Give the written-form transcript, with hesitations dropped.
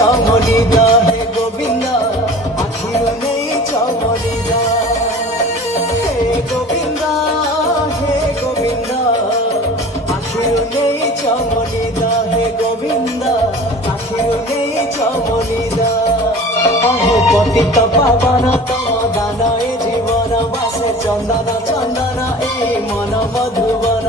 চমনিদা হে গোবিন্দ আখির নেই চমনিদা হে গোবিন্দ আখির নেই চমনিদা হে গোবিন্দ আখির নেই চমনিদা অহে পতিত পাবন তম দান এ জীবন বাসে চন্দন চন্দন এই মন মধুবন